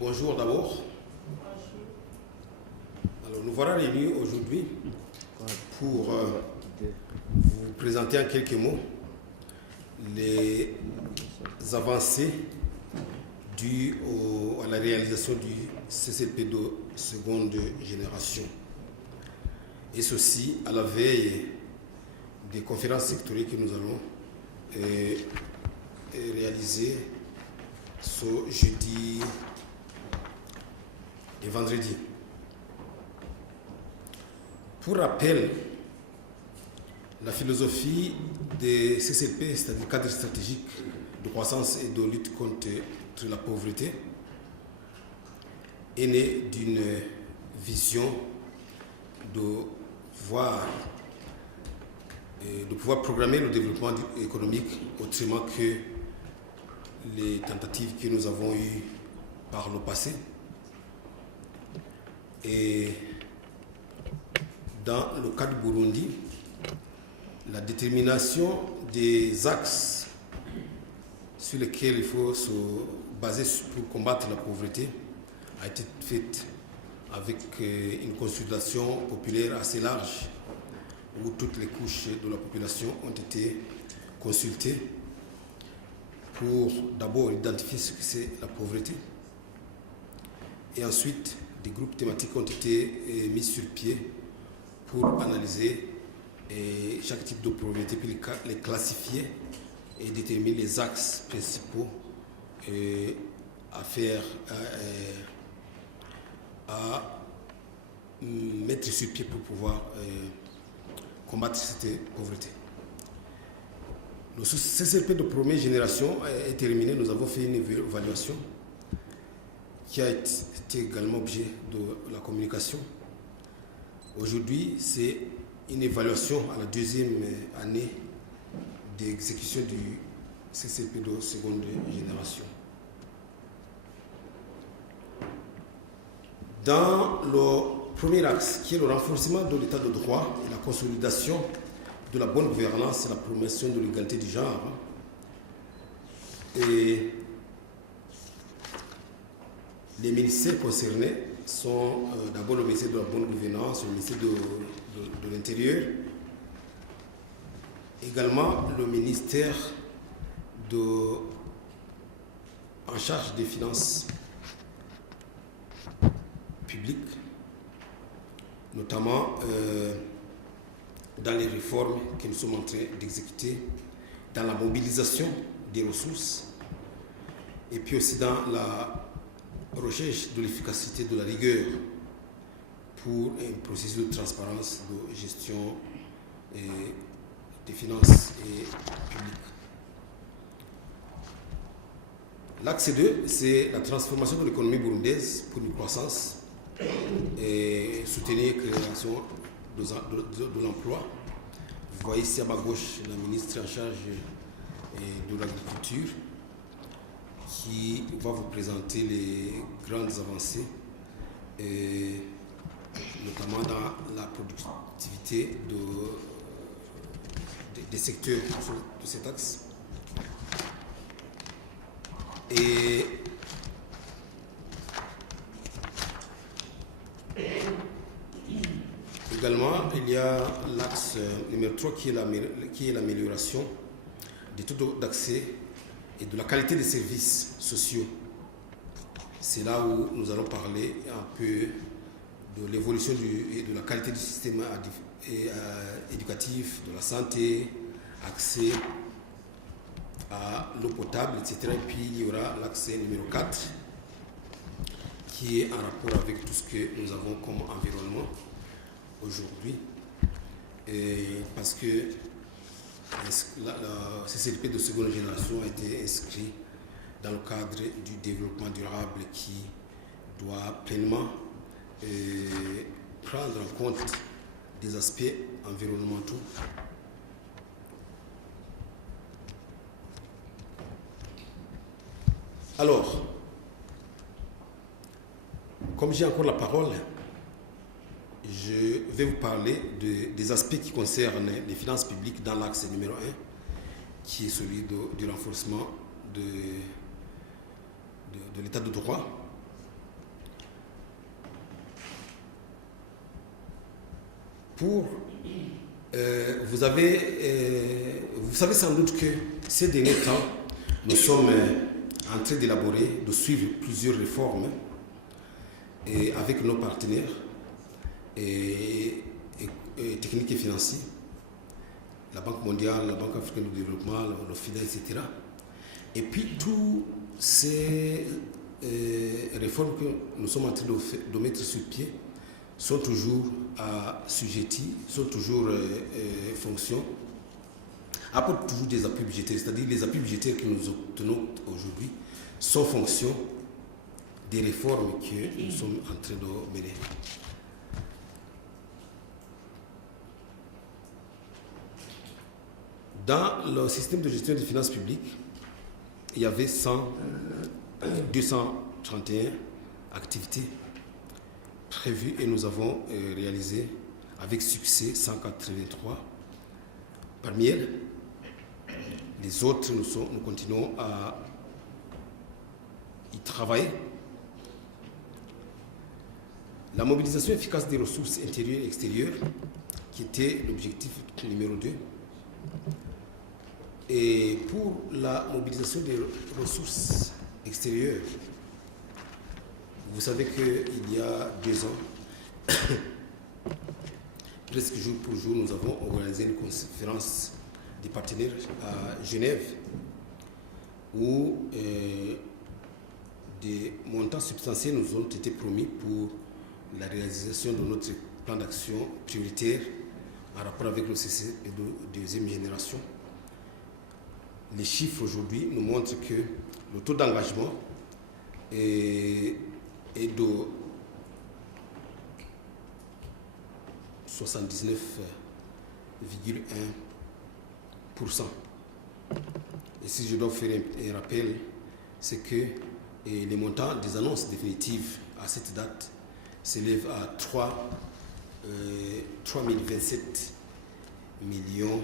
Bonjour d'abord. Alors nous voilà réunis aujourd'hui pour vous présenter en quelques mots les avancées dues à la réalisation du CCP de seconde génération. Et ceci à la veille des conférences sectorielles que nous allons réaliser ce jeudi et vendredi. Pour rappel, la philosophie des CCP, c'est-à-dire cadre stratégique de croissance et de lutte contre la pauvreté, est née d'une vision de pouvoir programmer le développement économique autrement que les tentatives que nous avons eues par le passé. Et dans le cas du Burundi, la détermination des axes sur lesquels il faut se baser pour combattre la pauvreté a été faite avec une consultation populaire assez large où toutes les couches de la population ont été consultées pour d'abord identifier ce que c'est la pauvreté et ensuite des groupes thématiques ont été mis sur pied pour analyser chaque type de pauvreté, puis les classifier et déterminer les axes principaux à mettre sur pied pour pouvoir combattre cette pauvreté. Le CCP de première génération est terminé. Nous avons fait une évaluation qui a été également objet de la communication. Aujourd'hui, c'est une évaluation à la deuxième année d'exécution du CCP de seconde génération. Dans le premier axe, qui est le renforcement de l'état de droit et la consolidation de la bonne gouvernance et la promotion de l'égalité du genre, et les ministères concernés sont d'abord le ministère de la bonne gouvernance, le ministère de l'Intérieur, également le ministère en charge des finances publiques, notamment dans les réformes que nous sommes en train d'exécuter, dans la mobilisation des ressources, et puis aussi dans la recherche de l'efficacité, de la rigueur pour un processus de transparence, de gestion des finances publiques. L'axe 2, c'est la transformation de l'économie burundaise pour une croissance et soutenir la création de l'emploi. Vous voyez ici à ma gauche la ministre en charge de l'agriculture qui va vous présenter les grandes avancées, notamment dans la productivité des secteurs de cet axe. Et également, il y a l'axe numéro 3 qui est l'amélioration des taux d'accès et de la qualité des services sociaux. C'est là où nous allons parler un peu de l'évolution et de la qualité du système éducatif, de la santé, accès à l'eau potable, etc. Et puis il y aura l'axe numéro 4 qui est en rapport avec tout ce que nous avons comme environnement aujourd'hui. Parce que la CCP de seconde génération a été inscrit dans le cadre du développement durable qui doit pleinement prendre en compte des aspects environnementaux. Alors, comme j'ai encore la parole, je vais vous parler des aspects qui concernent les finances publiques dans l'axe numéro 1, qui est celui du renforcement de l'état de droit vous savez sans doute que ces derniers temps, nous sommes en train d'élaborer, de suivre plusieurs réformes et avec nos partenaires techniques et financiers, la Banque mondiale, la Banque africaine de développement, l'OFIDA, etc. Et puis, toutes ces réformes que nous sommes en train de mettre sur pied sont toujours assujetties, sont toujours fonction, apportent toujours des appuis budgétaires, c'est-à-dire les appuis budgétaires que nous obtenons aujourd'hui sont fonction des réformes que nous sommes en train de mener. Dans le système de gestion des finances publiques, il y avait 231 activités prévues et nous avons réalisé avec succès 183. Parmi elles, les autres, nous continuons à y travailler. La mobilisation efficace des ressources intérieures et extérieures, qui était l'objectif numéro 2. Et pour la mobilisation des ressources extérieures, vous savez qu'il y a 2 ans, presque jour pour jour, nous avons organisé une conférence des partenaires à Genève où des montants substantiels nous ont été promis pour la réalisation de notre plan d'action prioritaire en rapport avec le CCP de deuxième génération. Les chiffres aujourd'hui nous montrent que le taux d'engagement est de 79,1%. Et si je dois faire un rappel, c'est que les montants des annonces définitives à cette date s'élèvent à 3027 millions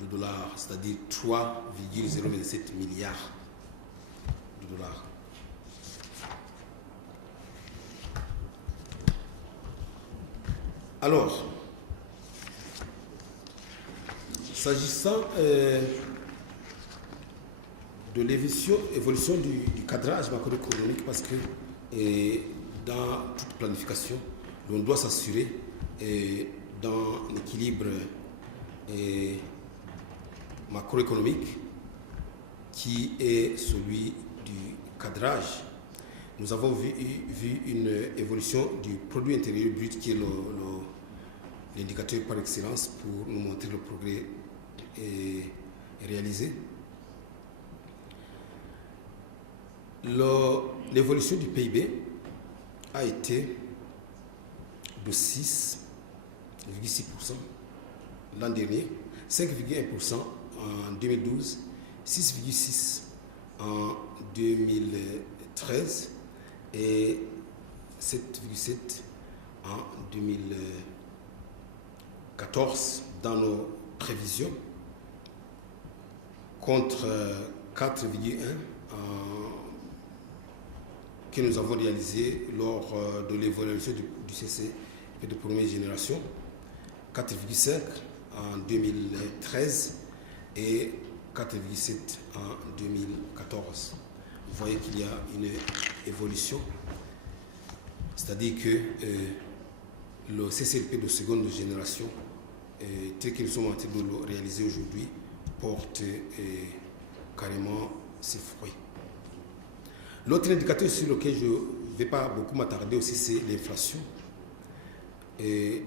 de dollars, c'est-à-dire 3,027 milliards de dollars. Alors, s'agissant de l'évolution du cadrage macroéconomique, parce que dans toute planification, l'on doit s'assurer dans l'équilibre macroéconomique qui est celui du cadrage. Nous avons vu une évolution du produit intérieur brut qui est l'indicateur par excellence pour nous montrer le progrès réalisé. L'évolution du PIB a été de 6,6% l'an dernier, 5,1% en 2012, 6,6% en 2013 et 7,7% en 2014 dans nos prévisions, contre 4,1% que nous avons réalisé lors de l'évaluation du CCP de première génération, 4,5% en 2013 et 4,7% en 2014. Vous voyez qu'il y a une évolution, c'est-à-dire que le CCP de seconde génération, tel que nous sommes en train de le réaliser aujourd'hui, porte carrément ses fruits. L'autre indicateur sur lequel je ne vais pas beaucoup m'attarder aussi, c'est l'inflation.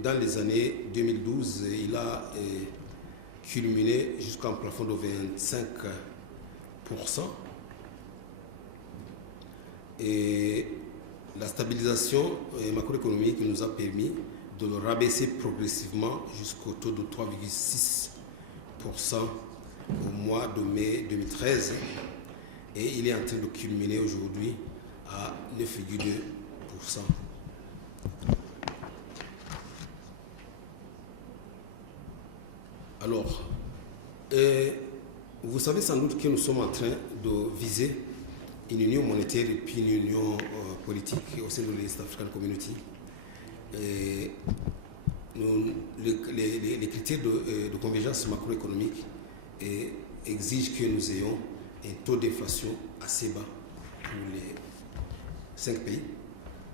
Dans les années 2012, il a culminé jusqu'à un plafond de 25%. Et la stabilisation macroéconomique nous a permis de le rabaisser progressivement jusqu'au taux de 3,6% au mois de mai 2013. Et il est en train de culminer aujourd'hui à 9,2%. Alors, vous savez sans doute que nous sommes en train de viser une union monétaire et puis une union politique au sein de l'East African Community. Et les critères de convergence macroéconomique exigent que nous ayons un taux d'inflation assez bas pour les 5 pays.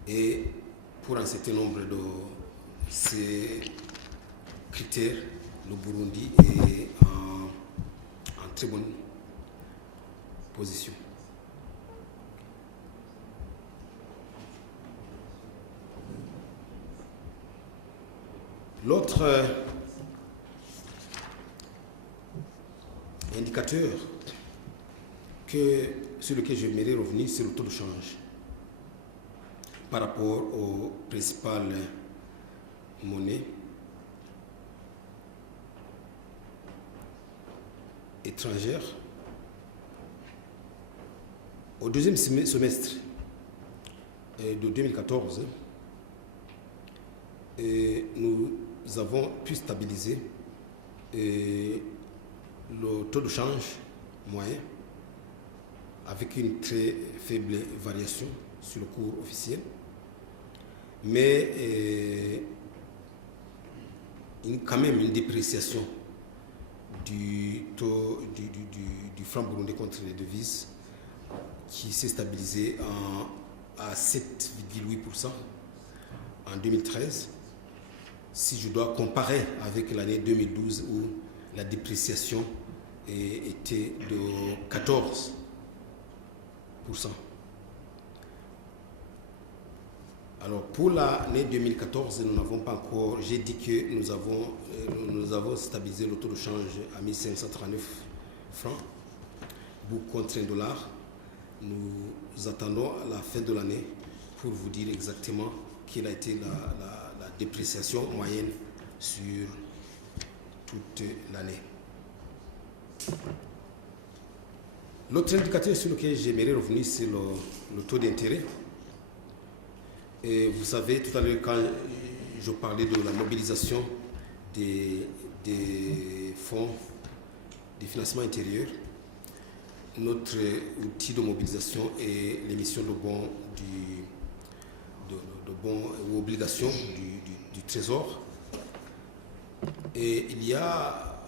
Et pour un certain nombre de ces critères, le Burundi est en très bonne position. L'autre indicateur sur lequel j'aimerais revenir, c'est le taux de change par rapport aux principales monnaies étrangères. Au deuxième semestre de 2014, nous avons pu stabiliser le taux de change moyen avec une très faible variation sur le cours officiel, mais quand même une dépréciation du taux du franc burundais contre les devises qui s'est stabilisé à 7,8% en 2013. Si je dois comparer avec l'année 2012 où la dépréciation était de 14%. Alors pour l'année 2014, nous n'avons pas encore, j'ai dit que nous avons stabilisé le taux de change à 1539 francs contre $1. Nous attendons à la fin de l'année pour vous dire exactement quelle a été la dépréciation moyenne sur toute l'année. L'autre indicateur sur lequel j'aimerais revenir, c'est le taux d'intérêt. Et vous savez, tout à l'heure, quand je parlais de la mobilisation des fonds de financement intérieur, notre outil de mobilisation est l'émission de bons ou obligations du Trésor. Et il y a,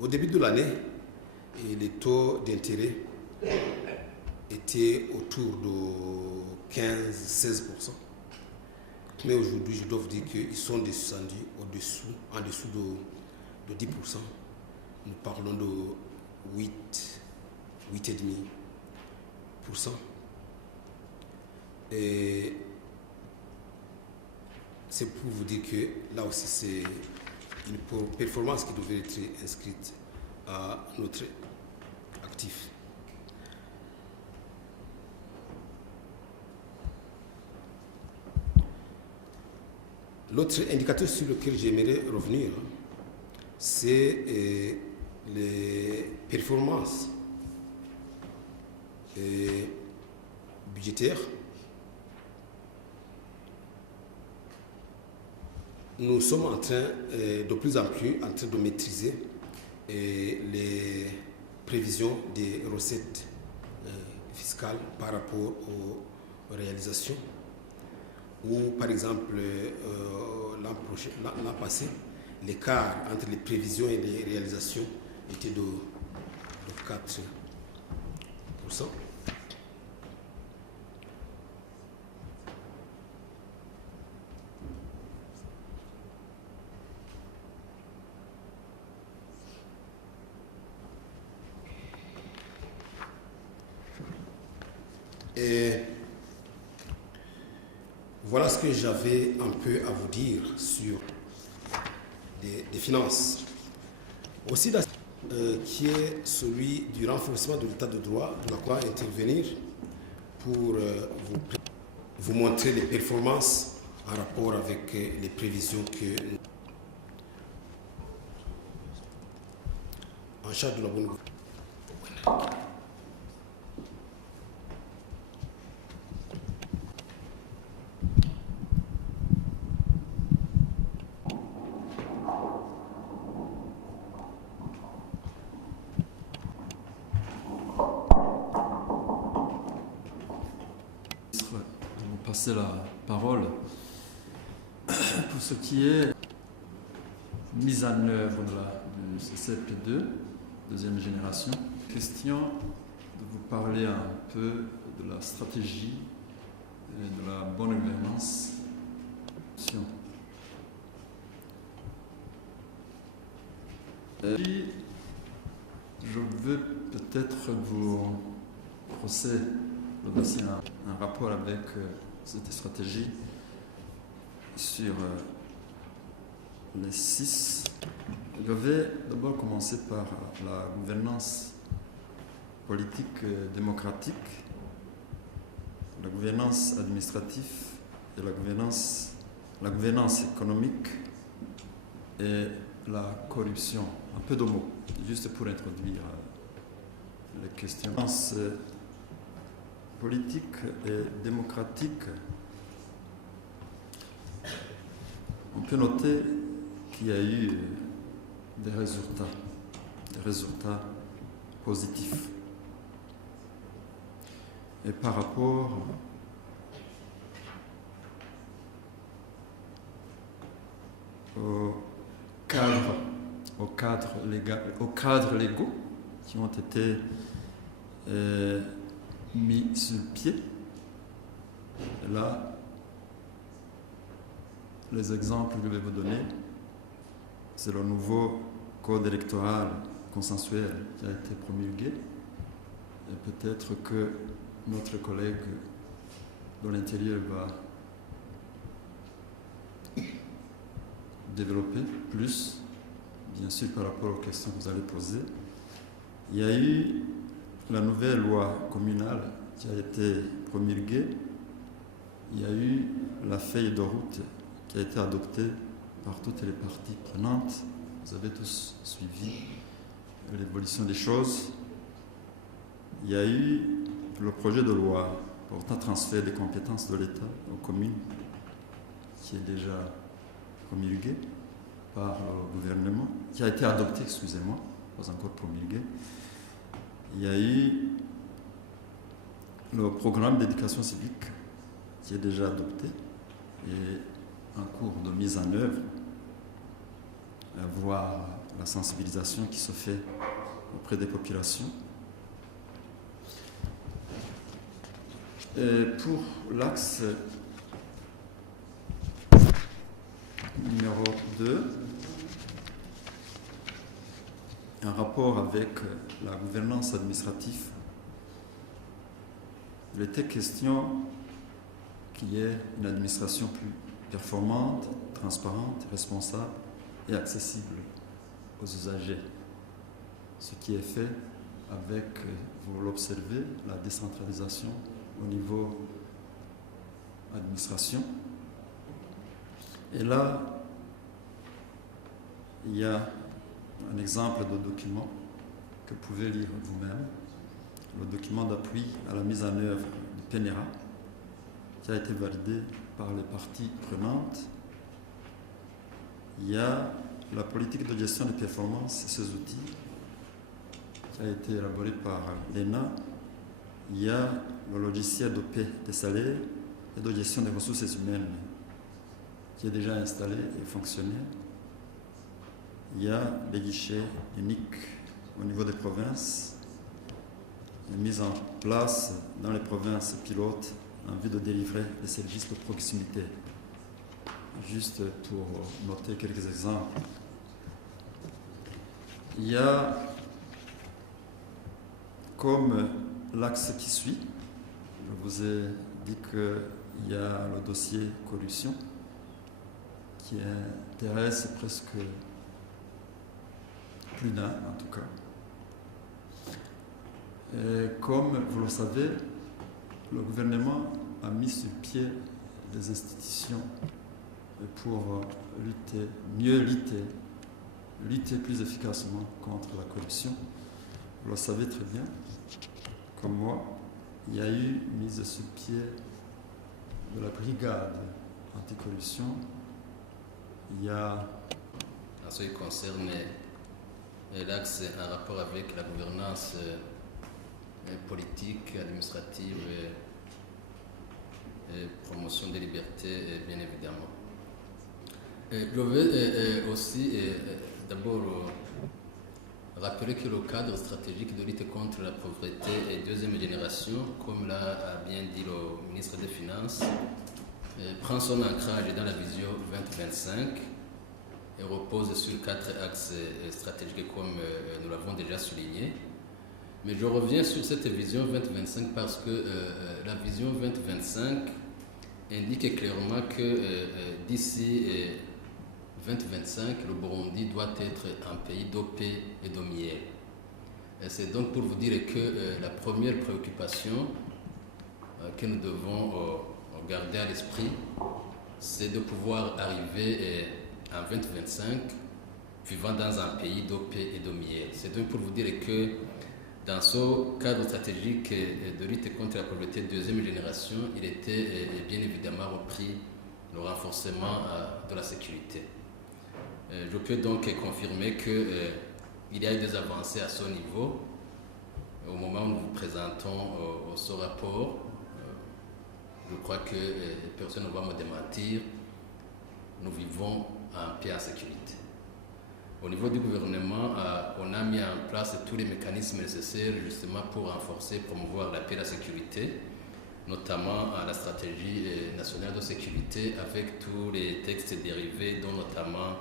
au début de l'année, les taux d'intérêt étaient autour de 15-16%. Mais aujourd'hui, je dois vous dire qu'ils sont descendus en dessous de 10%. Nous parlons de 8,5%. Et c'est pour vous dire que là aussi, c'est une performance qui devrait être inscrite à notre actif. L'autre indicateur sur lequel j'aimerais revenir, c'est les performances budgétaires. Nous sommes en train, de plus en plus, en train de maîtriser les prévisions des recettes fiscales par rapport aux réalisations. Ou par exemple, l'an passé, l'écart entre les prévisions et les réalisations était de 4%. Et voilà ce que j'avais un peu à vous dire sur des finances. Aussi, qui est celui du renforcement de l'état de droit, de quoi intervenir pour vous montrer les performances en rapport avec les prévisions que en charge de la bonne gouvernance. passer la parole pour ce qui est mise en œuvre du CCP2, deuxième génération. Question de vous parler un peu de la stratégie et de la bonne gouvernance. Et je veux peut-être vous brosser le dossier un rapport avec cette stratégie sur les 6. Je vais d'abord commencer par la gouvernance politique démocratique, la gouvernance administrative et la gouvernance économique et la corruption. Un peu de mots, juste pour introduire les questions. Politique et démocratique, on peut noter qu'il y a eu des résultats positifs. Et par rapport aux cadres légaux qui ont été mis sur le pied. Et là, les exemples que je vais vous donner, c'est le nouveau code électoral consensuel qui a été promulgué. Et peut-être que notre collègue de l'Intérieur va développer plus, bien sûr par rapport aux questions que vous allez poser. Il y a eu la nouvelle loi communale qui a été promulguée. Il y a eu la feuille de route qui a été adoptée par toutes les parties prenantes. Vous avez tous suivi l'évolution des choses. Il y a eu le projet de loi portant transfert des compétences de l'État aux communes qui est déjà promulgué par le gouvernement, qui a été adopté, excusez-moi, pas encore promulgué. Il y a eu le programme d'éducation civique qui est déjà adopté et en cours de mise en œuvre, voir la sensibilisation qui se fait auprès des populations. Et pour l'axe numéro 2, un rapport avec la gouvernance administrative, il était question qu'il y ait une administration plus performante, transparente, responsable et accessible aux usagers. Ce qui est fait avec, vous l'observez, la décentralisation au niveau administration. Et là, il y a un exemple de document que vous pouvez lire vous-même, le document d'appui à la mise en œuvre du PNRA, qui a été validé par les parties prenantes. Il y a la politique de gestion des performances et ses outils, qui a été élaboré par l'ENA. Il y a le logiciel de paie des salaires et de gestion des ressources humaines, qui est déjà installé et fonctionnel. Il y a les guichets uniques au niveau des provinces, mis en place dans les provinces pilotes en vue de délivrer les services de proximité. Juste pour noter quelques exemples. Il y a comme l'axe qui suit, je vous ai dit qu'il y a le dossier corruption qui intéresse presque plus d'un en tout cas. Et comme vous le savez, le gouvernement a mis sur pied des institutions pour mieux lutter plus efficacement contre la corruption. Vous le savez très bien, comme moi, il y a eu mise sur pied de la brigade anticorruption. Il y a... En ce qui concerne l'axe en rapport avec la gouvernance politique, administrative promotion des libertés, bien évidemment. Je veux aussi d'abord rappeler que le cadre stratégique de lutte contre la pauvreté et deuxième génération, comme l'a bien dit le ministre des Finances, prend son ancrage dans la vision 2025 et repose sur 4 axes stratégiques comme nous l'avons déjà souligné. Mais je reviens sur cette vision 2025 parce que la vision 2025 indique clairement que d'ici 2025, le Burundi doit être un pays d'eau, paix et de miel. C'est donc pour vous dire que la première préoccupation que nous devons garder à l'esprit, c'est de pouvoir arriver en 2025 vivant dans un pays d'eau, paix et de miel. C'est donc pour vous dire que dans ce cadre stratégique de lutte contre la pauvreté deuxième génération, il était bien évidemment repris le renforcement de la sécurité. Je peux donc confirmer qu'il y a eu des avancées à ce niveau. Au moment où nous vous présentons ce rapport, je crois que personne ne va me démentir, nous vivons en paix et en sécurité. Au niveau du gouvernement, on a mis en place tous les mécanismes nécessaires justement pour renforcer, promouvoir la paix et la sécurité, notamment la stratégie nationale de sécurité avec tous les textes dérivés, dont notamment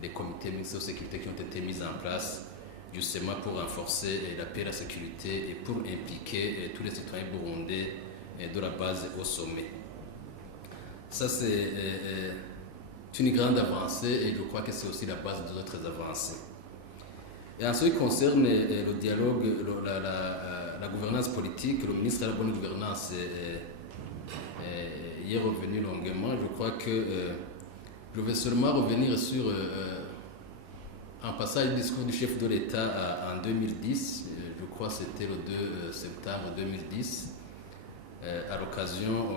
les comités mixtes de sécurité qui ont été mis en place justement pour renforcer la paix et la sécurité et pour impliquer tous les citoyens burundais de la base au sommet. Ça, c'est une grande avancée et je crois que c'est aussi la base des autres avancées. Et en ce qui concerne le dialogue, la gouvernance politique, le ministre de la Bonne Gouvernance y est revenu longuement. Je crois que je vais seulement revenir sur un passage du discours du chef de l'État en 2010, je crois que c'était le 2 septembre 2010, à l'occasion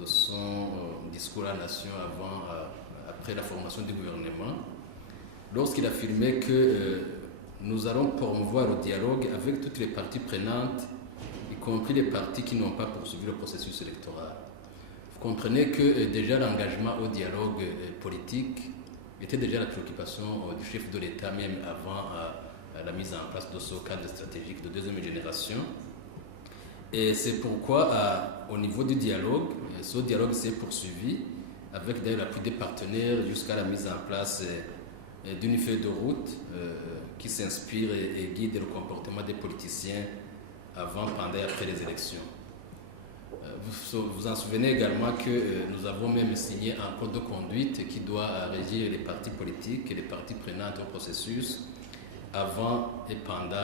de son discours à la nation après la formation du gouvernement, lorsqu'il affirmait que nous allons promouvoir le dialogue avec toutes les parties prenantes, y compris les partis qui n'ont pas poursuivi le processus électoral. Vous comprenez que déjà l'engagement au dialogue politique était déjà la préoccupation du chef de l'État, même avant la mise en place de ce cadre stratégique de deuxième génération. Et c'est pourquoi, au niveau du dialogue, ce dialogue s'est poursuivi avec d'ailleurs l'appui des partenaires jusqu'à la mise en place d'une feuille de route qui s'inspire et guide le comportement des politiciens avant, pendant et après les élections. Vous vous en souvenez également que nous avons même signé un code de conduite qui doit régir les partis politiques et les parties prenantes au processus avant et pendant